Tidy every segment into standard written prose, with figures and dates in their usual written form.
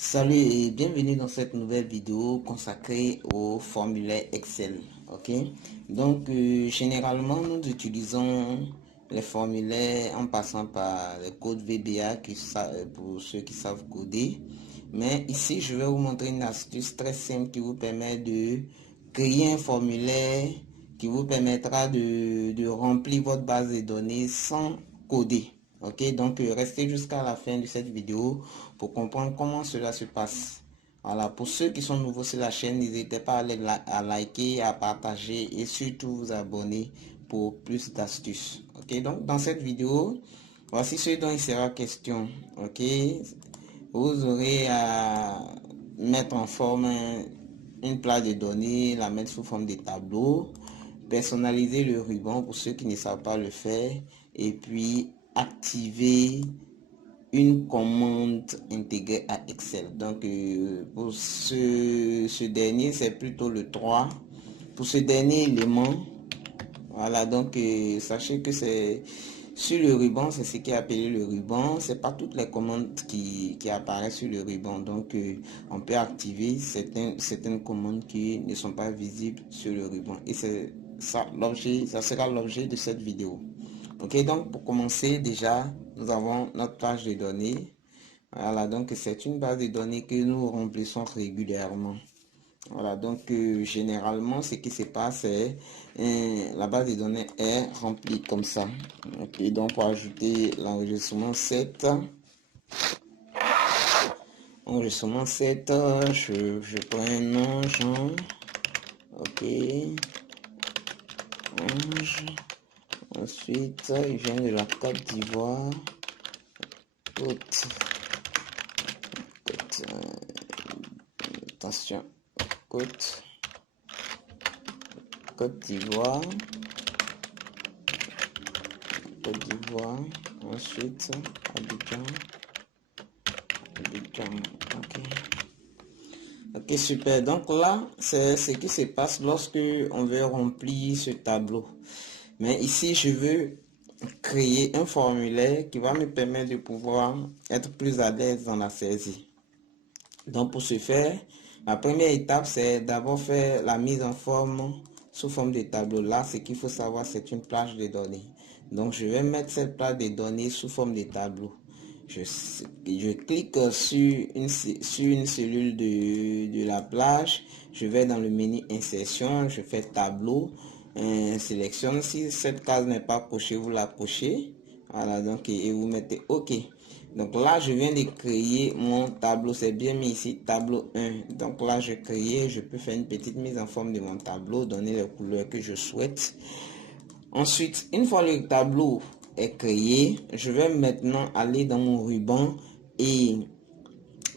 Salut et bienvenue dans cette nouvelle vidéo consacrée au formulaire Excel. Ok, donc généralement nous utilisons les formulaires en passant par le code VBA pour ceux qui savent coder. Mais ici je vais vous montrer une astuce très simple qui vous permet de créer un formulaire qui vous permettra de remplir votre base de données sans coder. Ok, donc restez jusqu'à la fin de cette vidéo pour comprendre comment cela se passe. Voilà, pour ceux qui sont nouveaux sur la chaîne, n'hésitez pas à liker, à partager et surtout vous abonner pour plus d'astuces. Ok, donc dans cette vidéo, voici ce dont il sera question. Ok, vous aurez à mettre en forme une plage de données, la mettre sous forme de tableau, personnaliser le ruban pour ceux qui ne savent pas le faire, et puis activer une commande intégrée à Excel. Donc pour ce dernier, c'est plutôt le 3. Pour ce dernier élément, voilà, donc sachez que c'est sur le ruban, c'est ce qui est appelé le ruban. C'est pas toutes les commandes qui apparaissent sur le ruban. Donc on peut activer certaines commandes qui ne sont pas visibles sur le ruban. Et c'est ça l'objet, ça sera l'objet de cette vidéo. Ok, donc pour commencer, déjà, nous avons notre page de données. Voilà, donc c'est une base de données que nous remplissons régulièrement. Voilà, donc généralement, ce qui se passe, c'est la base de données est remplie comme ça. Ok, donc pour ajouter l'enregistrement 7, je prends un nom, Jean. Ok, Ange. Ensuite, il vient de la Côte d'Ivoire. Attention, Côte d'Ivoire. Ensuite Abidjan. Ok. Ok, super. Donc là, c'est ce qui se passe lorsque on veut remplir ce tableau. Mais ici, je veux créer un formulaire qui va me permettre de pouvoir être plus à l'aise dans la saisie. Donc pour ce faire, la première étape, c'est d'abord faire la mise en forme sous forme de tableau. Là, ce qu'il faut savoir, c'est une plage de données. Donc je vais mettre cette plage de données sous forme de tableau. Je clique sur une cellule de la plage. Je vais dans le menu insertion, je fais tableau, sélectionne. Si cette case n'est pas cochée, vous la cochez. Voilà, donc et vous mettez OK. Donc là, je viens de créer mon tableau. C'est bien mis ici, tableau 1. Donc là, je peux faire une petite mise en forme de mon tableau, donner les couleurs que je souhaite. Ensuite, une fois le tableau est créé, je vais maintenant aller dans mon ruban et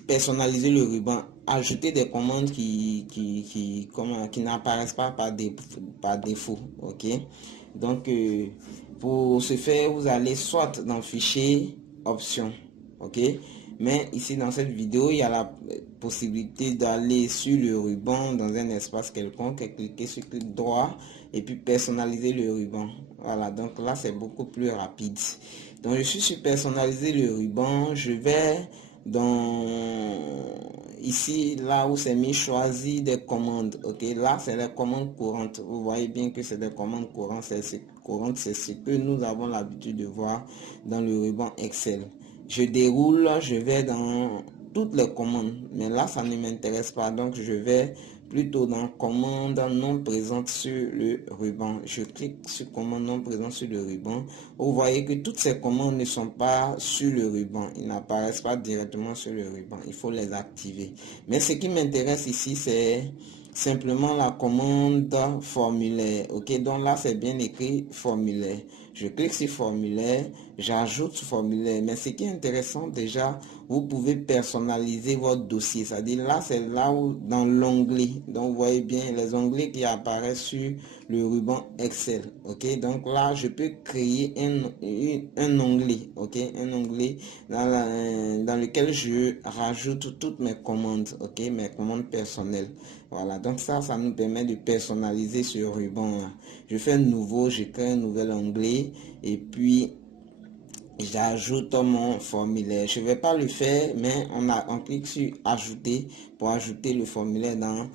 personnaliser le ruban, ajouter des commandes qui n'apparaissent pas par défaut. Ok, donc pour ce faire, vous allez soit dans fichier options. Ok, mais ici dans cette vidéo, il y a la possibilité d'aller sur le ruban dans un espace quelconque et cliquer sur clic droit et puis personnaliser le ruban. Voilà, donc là c'est beaucoup plus rapide. Donc je suis sur personnaliser le ruban, je vais dans ici là où c'est mis choisir des commandes. Ok, là c'est les commandes courantes. Vous voyez bien que c'est des commandes courantes. C'est ce que nous avons l'habitude de voir dans le ruban Excel. Je déroule, je vais dans toutes les commandes, mais là ça ne m'intéresse pas, donc je vais plutôt dans commande non présente sur le ruban. Je clique sur commande non présente sur le ruban. Vous voyez que toutes ces commandes ne sont pas sur le ruban, ils n'apparaissent pas directement sur le ruban, il faut les activer. Mais ce qui m'intéresse ici, c'est simplement la commande formulaire. Ok, donc là c'est bien écrit formulaire. Je clique sur formulaire, j'ajoute formulaire. Mais ce qui est intéressant déjà, vous pouvez personnaliser votre dossier. C'est-à-dire là, c'est là où dans l'onglet. Donc vous voyez bien les onglets qui apparaissent sur le ruban Excel. Ok, donc là je peux créer un onglet. Ok, un onglet dans lequel je rajoute toutes mes commandes. Ok, mes commandes personnelles. Voilà, donc ça nous permet de personnaliser ce ruban là. Je fais un nouveau, je crée un nouvel onglet et puis j'ajoute mon formulaire. Je ne vais pas le faire, mais on clique sur ajouter pour ajouter le formulaire dans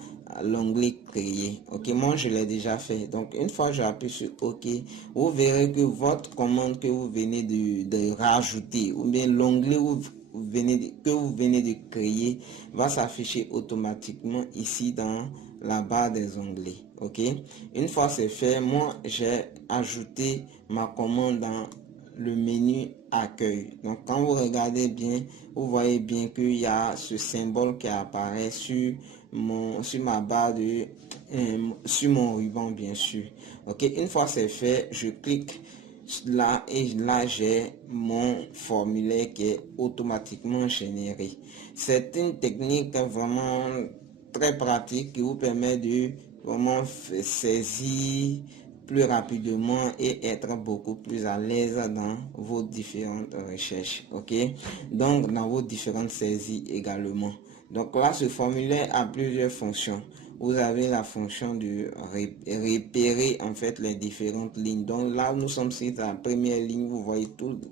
l'onglet créer. Ok, moi je l'ai déjà fait. Donc une fois j'appuie sur OK, vous verrez que votre commande que vous venez de rajouter ou bien l'onglet que vous venez de créer va s'afficher automatiquement ici dans la barre des onglets. Ok, une fois c'est fait, moi j'ai ajouté ma commande dans le menu accueil. Donc quand vous regardez bien, vous voyez bien qu'il y a ce symbole qui apparaît sur ma barre de sur mon ruban, bien sûr. Ok, une fois c'est fait, je clique là et là j'ai mon formulaire qui est automatiquement généré. C'est une technique vraiment très pratique qui vous permet de vraiment saisir plus rapidement et être beaucoup plus à l'aise dans vos différentes recherches. Ok, donc dans vos différentes saisies également. Donc là, ce formulaire a plusieurs fonctions. Vous avez la fonction de repérer en fait les différentes lignes. Donc là, nous sommes sur la première ligne. Vous voyez toutes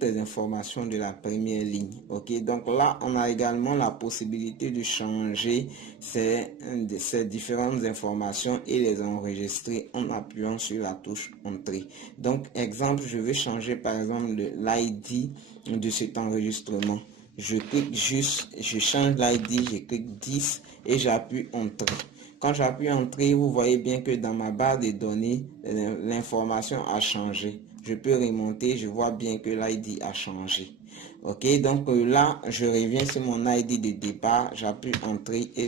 les informations de la première ligne. Ok, donc là, on a également la possibilité de changer ces différentes informations et les enregistrer en appuyant sur la touche entrée. Donc, exemple, je vais changer par exemple l'ID de cet enregistrement. Je clique juste, je change l'ID, je clique 10 et j'appuie Entrée. Quand j'appuie Entrée, vous voyez bien que dans ma barre de données, l'information a changé. Je peux remonter, je vois bien que l'ID a changé. Ok, donc là, je reviens sur mon ID de départ, j'appuie Entrée et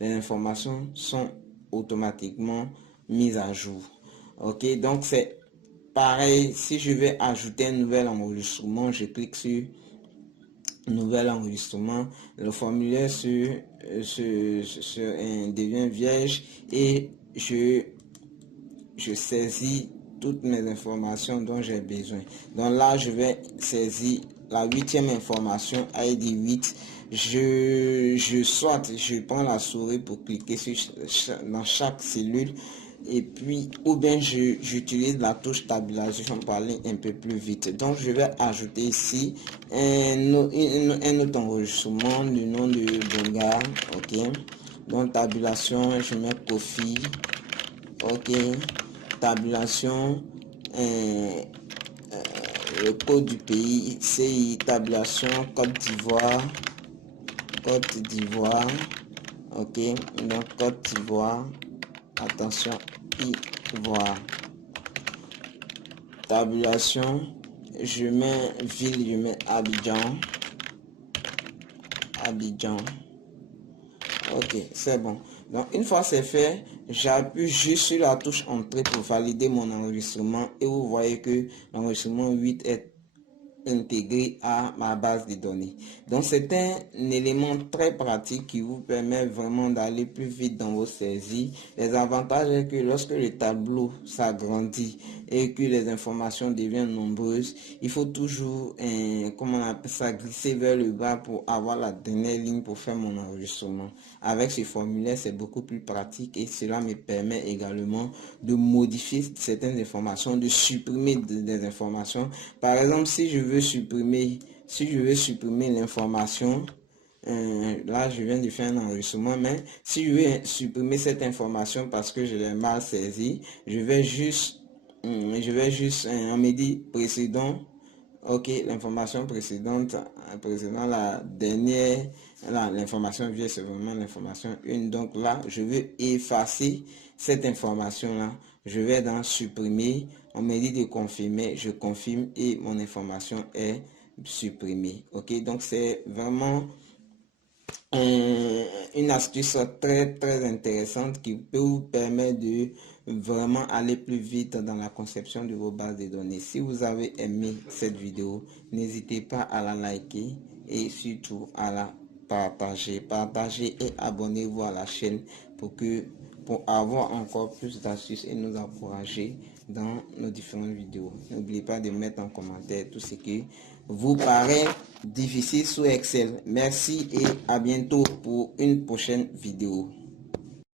les informations sont automatiquement mises à jour. Ok, donc c'est pareil, si je vais ajouter un nouvel enregistrement, je clique sur nouvel enregistrement, le formulaire devient vierge et je saisis toutes mes informations dont j'ai besoin. Donc là, je vais saisir la 8e information, ID 8. Je prends la souris pour cliquer dans chaque cellule. Et puis, ou bien j'utilise la touche tabulation pour aller un peu plus vite. Donc, je vais ajouter ici un autre enregistrement du nom de Bonga. Ok. Donc, tabulation, je mets Kofi. Ok. Tabulation. Le code du pays, CI, tabulation, Côte d'Ivoire. Côte d'Ivoire. Ok. Donc, Côte d'Ivoire. Attention, Ivoire. Tabulation, je mets ville, je mets Abidjan. Abidjan. Ok, c'est bon. Donc, une fois c'est fait, j'appuie juste sur la touche entrée pour valider mon enregistrement et vous voyez que l'enregistrement 8 est intégré à ma base de données. Donc c'est un élément très pratique qui vous permet vraiment d'aller plus vite dans vos saisies. Les avantages est que lorsque le tableau s'agrandit et que les informations deviennent nombreuses, il faut toujours comment on appelle ça, glisser vers le bas pour avoir la dernière ligne pour faire mon enregistrement. Avec ce formulaire, c'est beaucoup plus pratique et cela me permet également de modifier certaines informations, de supprimer des informations. Par exemple, si je veux supprimer l'information, là je viens de faire un enregistrement, mais si je veux supprimer cette information parce que je l'ai mal saisie, je vais juste on me dit précédent. Ok, l'information précédente, la dernière, l'information vieille, c'est vraiment l'information 1. Donc là, je veux effacer cette information-là. Je vais dans supprimer. On me dit de confirmer. Je confirme et mon information est supprimée. Ok, donc c'est vraiment une astuce très intéressante qui peut vous permettre de vraiment aller plus vite dans la conception de vos bases de données. Si vous avez aimé cette vidéo, n'hésitez pas à la liker et surtout à la partager. Partagez et abonnez-vous à la chaîne pour avoir encore plus d'astuces et nous encourager dans nos différentes vidéos. N'oubliez pas de mettre en commentaire tout ce qui vous paraît difficile sous Excel. Merci et à bientôt pour une prochaine vidéo.